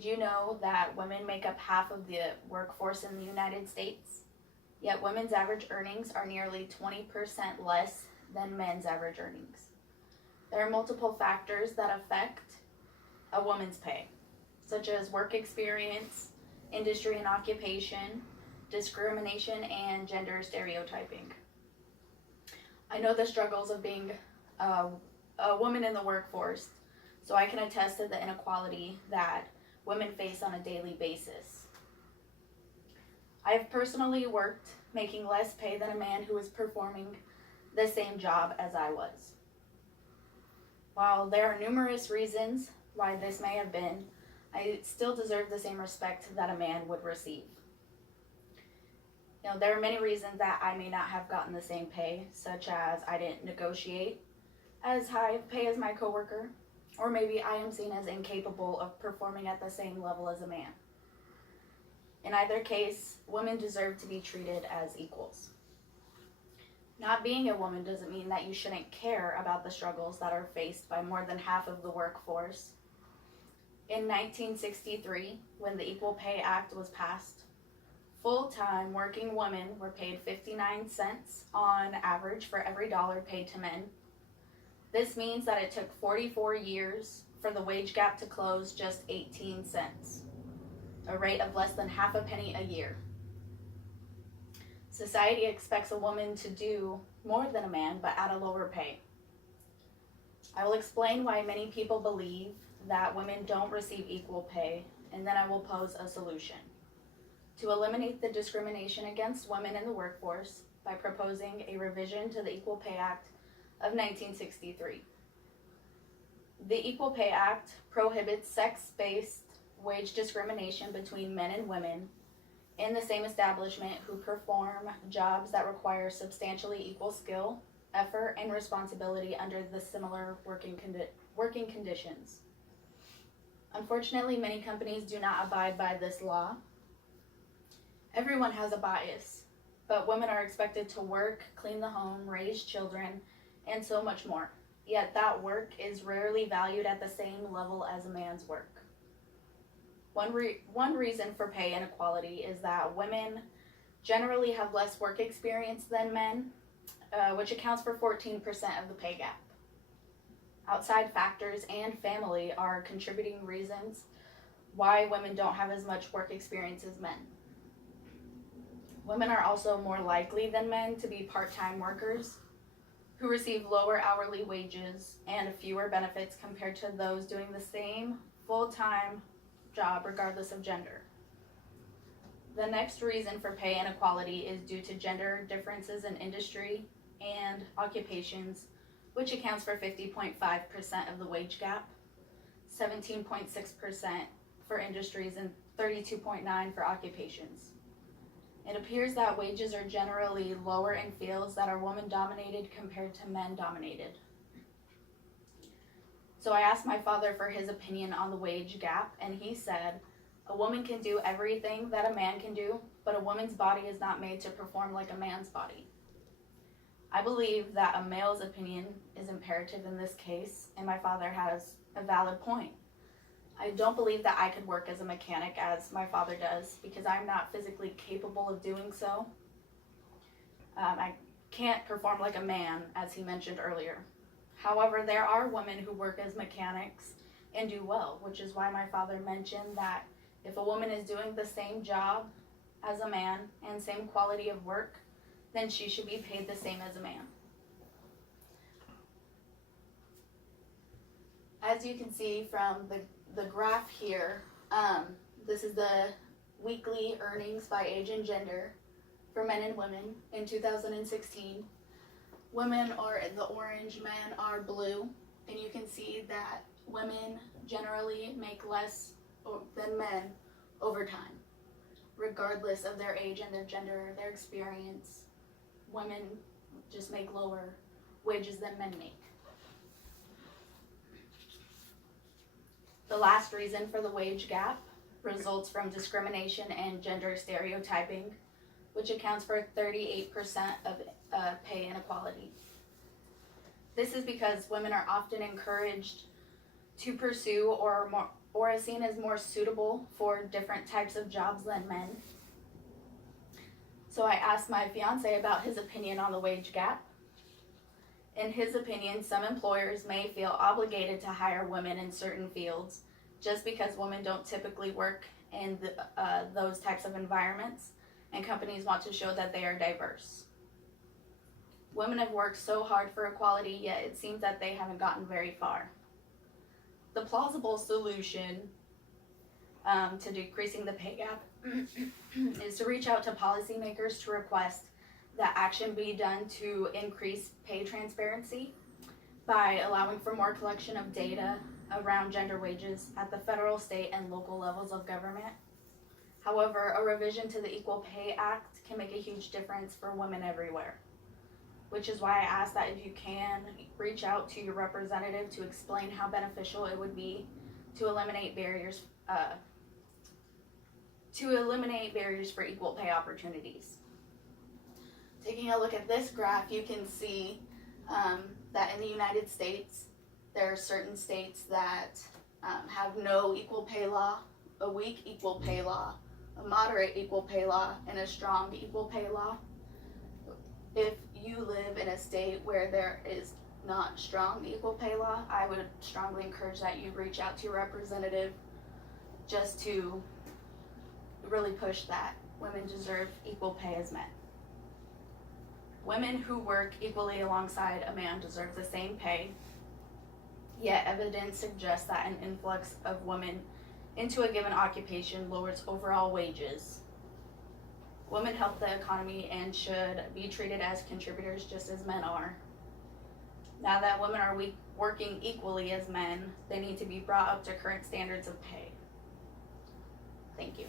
Did you know that women make up half of the workforce in the United States? Yet women's average earnings are nearly 20% less than men's average earnings. There are multiple factors that affect a woman's pay, such as work experience, industry and occupation, discrimination, and gender stereotyping. I know the struggles of being a woman in the workforce, so I can attest to the inequality that women face on a daily basis. I have personally worked making less pay than a man who was performing the same job as I was. While there are numerous reasons why this may have been, I still deserve the same respect that a man would receive. There are many reasons that I may not have gotten the same pay, such as I didn't negotiate as high of pay as my coworker, or maybe I am seen as incapable of performing at the same level as a man. In either case, women deserve to be treated as equals. Not being a woman doesn't mean that you shouldn't care about the struggles that are faced by more than half of the workforce. In 1963, when the Equal Pay Act was passed, full-time working women were paid 59 cents on average for every dollar paid to men. This means that it took 44 years for the wage gap to close just 18 cents, a rate of less than half a penny a year. Society expects a woman to do more than a man, but at a lower pay. I will explain why many people believe that women don't receive equal pay, and then I will pose a solution to eliminate the discrimination against women in the workforce by proposing a revision to the Equal Pay Act of 1963. The Equal Pay Act prohibits sex-based wage discrimination between men and women in the same establishment who perform jobs that require substantially equal skill, effort, and responsibility under the similar working conditions. Unfortunately, many companies do not abide by this law. Everyone has a bias, but women are expected to work, clean the home, raise children, and so much more. Yet that work is rarely valued at the same level as a man's work. One reason for pay inequality is that women generally have less work experience than men, which accounts for 14% of the pay gap. Outside factors and family are contributing reasons why women don't have as much work experience as men. Women are also more likely than men to be part-time workers who receive lower hourly wages and fewer benefits compared to those doing the same full-time job regardless of gender. The next reason for pay inequality is due to gender differences in industry and occupations, which accounts for 50.5% of the wage gap, 17.6% for industries, and 32.9% for occupations. It appears that wages are generally lower in fields that are woman-dominated compared to men-dominated. So I asked my father for his opinion on the wage gap, and he said, "A woman can do everything that a man can do, but a woman's body is not made to perform like a man's body." I believe that a male's opinion is imperative in this case, and my father has a valid point. I don't believe that I could work as a mechanic as my father does because I'm not physically capable of doing so. I can't perform like a man, as he mentioned earlier. However, there are women who work as mechanics and do well, which is why my father mentioned that if a woman is doing the same job as a man and same quality of work, then she should be paid the same as a man. As you can see from the graph here, this is the weekly earnings by age and gender for men and women in 2016. Women are in the orange, men are blue, and you can see that women generally make less than men over time, regardless of their age and their gender, their experience. Women just make lower wages than men make. The last reason for the wage gap results from discrimination and gender stereotyping, which accounts for 38% of pay inequality. This is because women are often encouraged to pursue or or is seen as more suitable for different types of jobs than men. So I asked my fiance about his opinion on the wage gap. In his opinion, some employers may feel obligated to hire women in certain fields just because women don't typically work in those types of environments, and companies want to show that they are diverse. Women have worked so hard for equality, yet it seems that they haven't gotten very far. The plausible solution to decreasing the pay gap is to reach out to policymakers to request that action be done to increase pay transparency by allowing for more collection of data around gender wages at the federal, state, and local levels of government. However, a revision to the Equal Pay Act can make a huge difference for women everywhere, which is why I asked that if you can, reach out to your representative to explain how beneficial it would be to eliminate barriers for equal pay opportunities. Taking a look at this graph, you can see that in the United States, there are certain states that have no equal pay law, a weak equal pay law, a moderate equal pay law, and a strong equal pay law. If you live in a state where there is not strong equal pay law, I would strongly encourage that you reach out to your representative just to really push that women deserve equal pay as men. Women who work equally alongside a man deserve the same pay, yet evidence suggests that an influx of women into a given occupation lowers overall wages. Women help the economy and should be treated as contributors just as men are. Now that women are working equally as men, they need to be brought up to current standards of pay. Thank you.